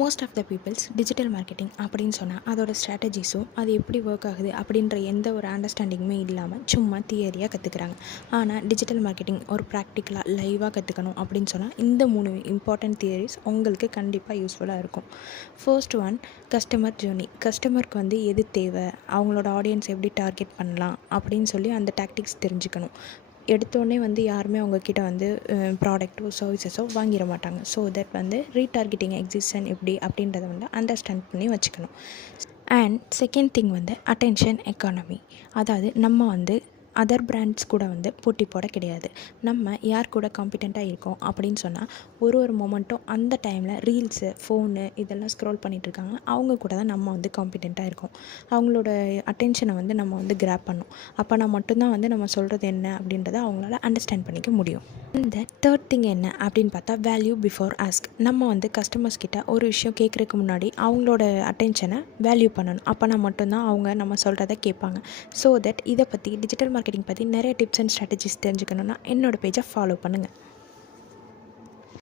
Most of the peoples digital marketing அப்படின்னு சொன்னால் அதோட ஸ்ட்ராட்டஜிஸும் அது எப்படி ஒர்க் ஆகுது அப்படின்ற எந்த ஒரு அண்டர்ஸ்டாண்டிங்குமே இல்லாமல் சும்மா தியரியாக கற்றுக்குறாங்க. ஆனால் டிஜிட்டல் மார்க்கெட்டிங் ஒரு ப்ராக்டிக்கலாக லைவாக கற்றுக்கணும் அப்படின்னு சொன்னால் இந்த 3 இம்பார்ட்டன்ட் தியரிஸ் உங்களுக்கு கண்டிப்பாக யூஸ்ஃபுல்லாக இருக்கும். First one, customer journey. கஸ்டமருக்கு எது தேவை, அவங்களோட ஆடியன்ஸ் எப்படி டார்கெட் பண்ணலாம் அப்படின்னு சொல்லி அந்த டாக்டிக்ஸ் தெரிஞ்சுக்கணும். எடுத்தோடனே யாருமே அவங்கக்கிட்ட ப்ராடக்ட்டோ சர்வீசஸோ வாங்கிட மாட்டாங்க. ஸோ தட் ரீடார்கெட்டிங் எக்ஸிஸ்டன் எப்படி அப்படின்றத அண்டர்ஸ்டாண்ட் பண்ணி வச்சுக்கணும். And second thing attention economy. அதாவது நம்ம அதர் பிராண்ட்ஸ் கூட போட்டி போட கிடையாது. நம்ம யார் கூட காம்பிடெண்ட்டாக இருக்கோம் அப்படின்னு சொன்னால் ஒரு மொமெண்ட்டும் அந்த டைமில் ரீல்ஸு, ஃபோனு இதெல்லாம் ஸ்க்ரோல் பண்ணிகிட்ருக்காங்க, அவங்க கூட தான் நம்ம காம்பிடெண்ட்டாக இருக்கோம். அவங்களோட அட்டென்ஷனை நம்ம கிராப் பண்ணணும். அப்போனா மட்டும்தான் நம்ம சொல்கிறது என்ன அப்படின்றத அவங்களால அண்டர்ஸ்டாண்ட் பண்ணிக்க முடியும். இந்த தேர்ட் திங் என்ன அப்படின்னு பார்த்தா வேல்யூ பிஃபோர் ஆஸ்க். நம்ம கஸ்டமர்ஸ் கிட்ட ஒரு விஷயம் கேட்குறதுக்கு முன்னாடி அவங்களோட அட்டென்ஷனை வேல்யூ பண்ணணும். அப்போனா மட்டும்தான் அவங்க நம்ம சொல்கிறத கேட்பாங்க. ஸோ தட் இதை பற்றி டிஜிட்டல் மார்க்கெட்டிங் பற்றி நிறைய டிப்ஸ் அண்ட் ஸ்ட்ராட்டஜிஸ் தெரிஞ்சுக்கணுன்னா என்னோடய பேஜை ஃபாலோ பண்ணுங்கள்.